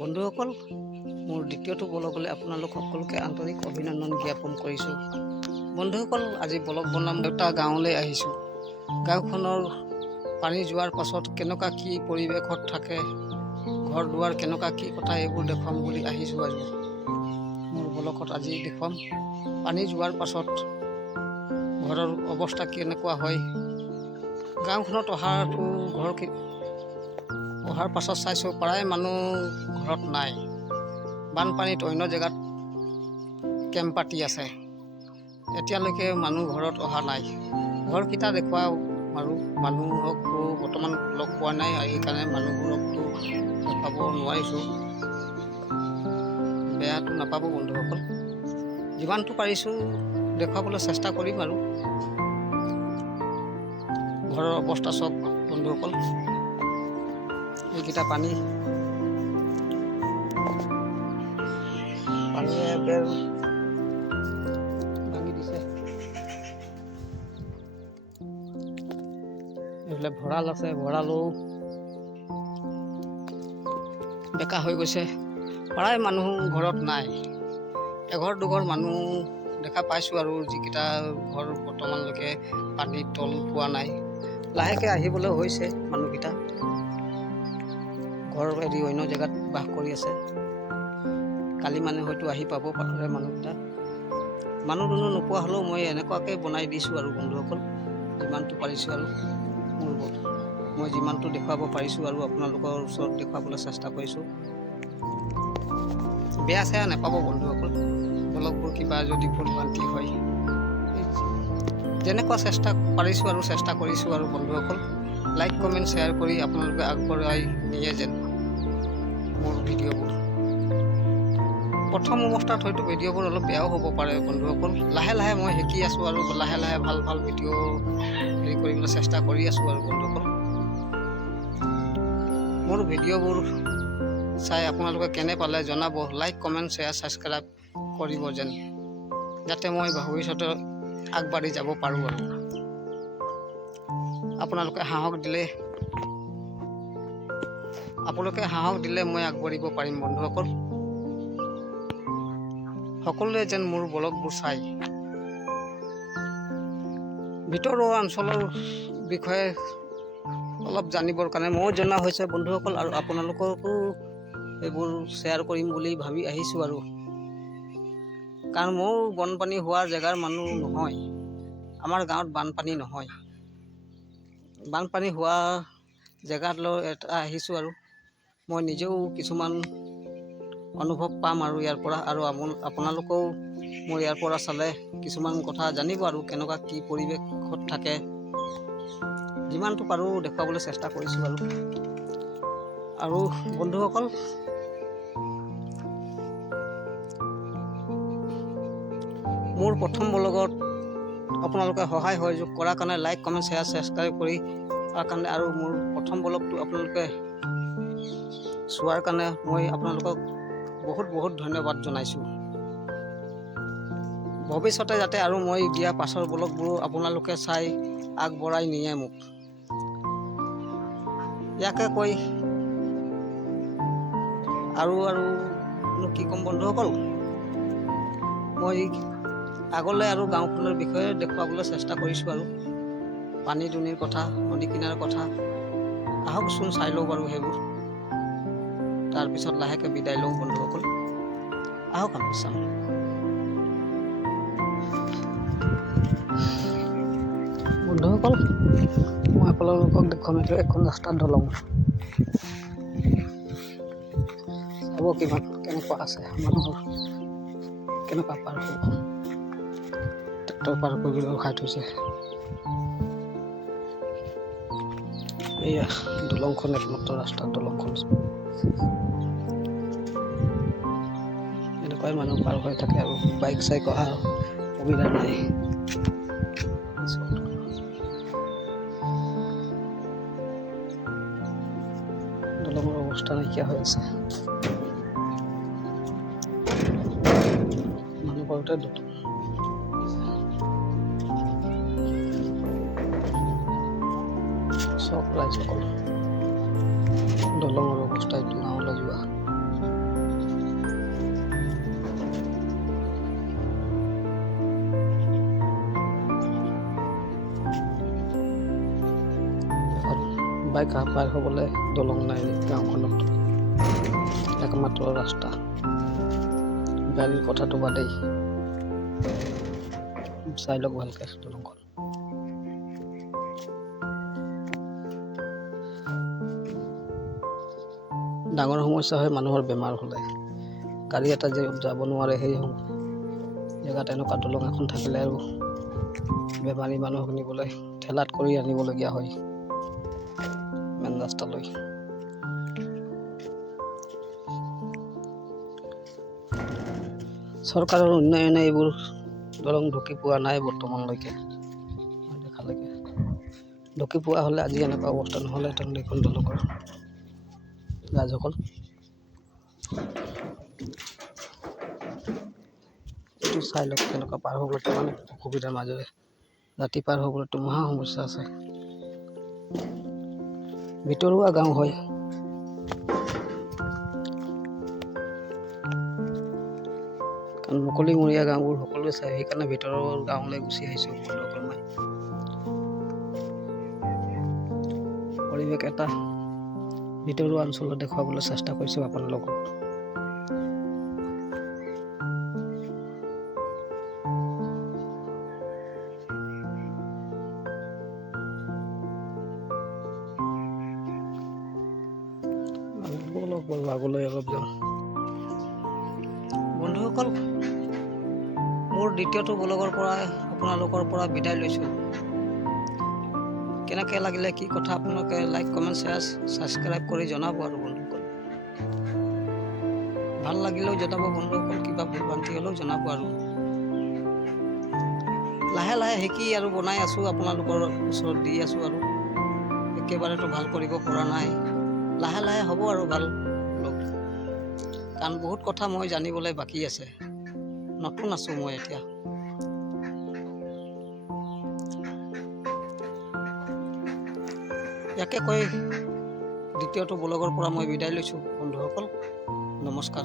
বন্ধুসকল, মোৰ দ্বিতীয়টো ব্লগলৈ আপোনালোক সকলোকে আন্তৰিক অভিনন্দন জ্ঞাপন কৰিছোঁ। বন্ধুসকল, আজি ব্লগ বনাম এটা গাঁৱলৈ আহিছোঁ। গাঁওখনৰ পানী যোৱাৰ পাছত কেনেকুৱা কি পৰিৱেশত থাকে, ঘৰ দুৱাৰ কেনেকুৱা কি কথা এইবোৰ দেখুৱাম বুলি আহিছোঁ। আজি মোৰ ব্লগত আজি দেখুৱাম পানী যোৱাৰ পাছত ঘৰৰ অৱস্থা কেনেকুৱা হয়। গাঁওখনত অহাৰ পাছত চাইছোঁ প্ৰায় মানুহ ঘৰত নাই। বানপানীত অন্য জেগাত কেম্প পাতি আছে। এতিয়ালৈকে মানুহ ঘৰত অহা নাই। ঘৰকেইটা দেখুৱাওঁ আৰু মানুহকতো বৰ্তমান লগ পোৱা নাই, সেইকাৰণে মানুহবোৰকতো দেখুৱাব নোৱাৰিছোঁ। বেয়াটো নাপাব বন্ধুসকল, যিমানটো পাৰিছোঁ দেখুৱাবলৈ চেষ্টা কৰিম। আৰু ঘৰৰ অৱস্থা চাওক বন্ধুসকল, এইকেইটা পানীয়ে বেৰ ভাঙি দিছে। এইফালে ভঁৰাল আছে, ভঁৰালো বেকা হৈ গৈছে। প্ৰায় মানুহ ঘৰত নাই। এঘৰ দুঘৰ মানুহ দেখা পাইছোঁ, আৰু যিকেইটা ঘৰ বৰ্তমানলৈকে পানীৰ তল পোৱা নাই। লাহেকৈ আহিবলৈ হৈছে মানুহকেইটা। ঘৰ এৰি অন্য জেগাত বাস কৰি আছে। কালি মানে হয়তো আহি পাব পাৰে মানুহকেইটা। মানুহ দুনুহ নোপোৱা হ'লেও মই এনেকুৱাকৈ বনাই দিছোঁ আৰু বন্ধুসকল, যিমানটো পাৰিছোঁ আৰু মই যিমানটো দেখুৱাব পাৰিছোঁ আৰু আপোনালোকৰ ওচৰত দেখুৱাবলৈ চেষ্টা কৰিছোঁ। বেয়া চেয়া নাপাব বন্ধুসকল, ব্লগবোৰ কিবা যদি ভুল ভ্ৰান্তি হয়। যেনেকুৱা চেষ্টা পাৰিছোঁ আৰু চেষ্টা কৰিছোঁ আৰু বন্ধুসকল, লাইক কমেণ্ট শ্বেয়াৰ কৰি আপোনালোকে আগবঢ়াই নিয়ে যেন মোৰ ভিডিঅ'বোৰ। প্ৰথম অৱস্থাত হয়তো ভিডিঅ'বোৰ অলপ বেয়াও হ'ব পাৰে বন্ধুসকল। লাহে লাহে মই শিকি আছোঁ আৰু লাহে লাহে ভাল ভাল ভিডিঅ' কৰিবলৈ চেষ্টা কৰি আছোঁ আৰু বন্ধুসকল। মোৰ ভিডিঅ'বোৰ চাই আপোনালোকে কেনে পালে জনাব। লাইক কমেণ্ট শ্বেয়াৰ ছাবস্ক্ৰাইব কৰিব যেন, যাতে মই ভৱিষ্যতে আগবাঢ়ি যাব পাৰোঁ। আৰু আপোনালোকে সাহস দিলে মই আগবাঢ়িব পাৰিম বন্ধুসকল। সকলোৱে যেন মোৰ ব্লগবোৰ চাই ভিতৰুৱা অঞ্চলৰ বিষয়ে অলপ জানিবৰ কাৰণে ময়ো জনা হৈছে বন্ধুসকল, আৰু আপোনালোককো এইবোৰ শ্বেয়াৰ কৰিম বুলি ভাবি আহিছোঁ। আৰু কাৰণ ময়ো বানপানী হোৱা জেগাৰ মানুহ নহয়। আমাৰ গাঁৱত বানপানী নহয়। বানপানী হোৱা জেগালৈ আহিছোঁ, আৰু মই নিজেও কিছুমান অনুভৱ পাম আৰু ইয়াৰ পৰা, আৰু আপোনালোকেও মোৰ ইয়াৰ পৰা চালে কিছুমান কথা জানিব আৰু কেনেকুৱা কি পৰিৱেশত থাকে। যিমানটো পাৰোঁ দেখুৱাবলৈ চেষ্টা কৰিছোঁ। আৰু বন্ধুসকল, মোৰ প্ৰথম ব্লগত আপোনালোকে সহায় সহযোগ কৰাৰ কাৰণে লাইক কমেণ্ট শ্বেয়াৰ ছাবস্ক্ৰাইব কৰি তাৰ কাৰণে, আৰু মোৰ প্ৰথম ব্লগটো আপোনালোকে চোৱাৰ কাৰণে মই আপোনালোকক বহুত বহুত ধন্যবাদ জনাইছোঁ। ভৱিষ্যতে যাতে আৰু মই দিয়া পাছৰ ব্লগবোৰো আপোনালোকে চাই আগবঢ়াই নিয়ে মোক। ইয়াকে কৈ আৰু কি ক'ম বন্ধুসকল, মই আগলৈ আৰু গাঁওখনৰ বিষয়ে দেখুৱাবলৈ চেষ্টা কৰিছোঁ। আৰু পানী দুনিৰ কথা, নদী কিনাৰৰ কথা আহকচোন চাই লওঁ বাৰু সেইবোৰ। তাৰপিছত লাহেকৈ বিদায় লওঁ বন্ধুসকল। আহক আমি চাম। বন্ধুসকল, মই আপোনালোকক দেখুৱাম এইটো এখন ৰাস্তাৰ দলং। চাব কিমান কেনেকুৱা আছে, মানুহৰ কেনেকুৱা পাৰ হ'ব। ট্ৰেক্টৰ পাৰ কৰিবলৈ ৰখাই থৈছে। এয়া দলংখন, একমাত্ৰ ৰাস্তাৰ দলংখন। এনেকুৱাই মানুহ পাৰ হৈ থাকে, আৰু বাইক চাইক অহাৰ সুবিধা নাই। দলঙৰ অৱস্থা নাইকিয়া হৈ আছে। মানুহ ঘৰতে চব ৰাইজসকল, দলঙৰ অৱস্থা এইটো নাৱলৈ যোৱা। ঘাই ঘাঁহ পাৰ হ'বলৈ দলং নাই গাঁওখনত, একমাত্ৰ ৰাস্তা। গাড়ীৰ কথাটো বাদেই, চাই লওক ভালকৈ দলংখন। ডাঙৰ সমস্যা হয় মানুহৰ বেমাৰ হ'লে, গাড়ী এটা যে যাব নোৱাৰে, সেই জেগাত এনেকুৱা দলং এখন থাকিলে আৰু বেমাৰী মানুহক নিবলৈ ঠেলাত কৰি আনিবলগীয়া হয় মেইন ৰাস্তালৈ। চৰকাৰৰ উন্নয়নে এইবোৰ দলং ঢুকি পোৱা নাই বৰ্তমানলৈকে, দেখালৈকে। ঢুকি পোৱা হ'লে আজি এনেকুৱা অৱস্থা নহ'লেহেঁতেন দেখোন দলঙৰ ৰাইজসকল। এইটো চাই লওক কেনেকুৱা পাৰ হ'বলৈ কিমান অসুবিধাৰ মাজেৰে, ৰাতি পাৰ হ'বলৈতো মহা সমস্যা আছে। ভিতৰুৱা গাঁও হয়, কাৰণ মুকলিমূৰীয়া গাঁওবোৰ সকলোৱে চাই, সেইকাৰণে ভিতৰৰ গাঁৱলৈ গুচি আহিছোঁ বন্ধুসকল। মই পৰিৱেশ এটা ভিতৰুৱা অঞ্চলত দেখুৱাবলৈ চেষ্টা কৰিছোঁ আপোনালোকক। আগলৈ অলপ যাওঁ বন্ধুসকল। মোৰ দ্বিতীয়টো ব্লগৰ পৰা আপোনালোকৰ পৰা বিদায় লৈছোঁ। কেনেকৈ লাগিলে, কি কথা, আপোনালোকে লাইক, কমেণ্ট, শ্বেয়াৰ, ছাবস্ক্ৰাইব কৰি জনাব আৰু বন্ধুসকল। ভাল লাগিলেও জনাব বন্ধুসকল, কিবা ভুল ভ্ৰান্তি হ'লেও জনাব আৰু। লাহে লাহে শিকি আৰু বনাই আছোঁ, আপোনালোকৰ ওচৰত দি আছোঁ আৰু। একেবাৰেতো ভাল কৰিব পৰা নাই, লাহে লাহে হ'ব আৰু ভাল ব্লগ। কাৰণ বহুত কথা মই জানিবলৈ বাকী আছে, নতুন আছোঁ মই এতিয়া। ইয়াকে কৈ দ্বিতীয়টো ব্লগৰ পৰা মই বিদায় লৈছোঁ বন্ধুসকল। নমস্কাৰ।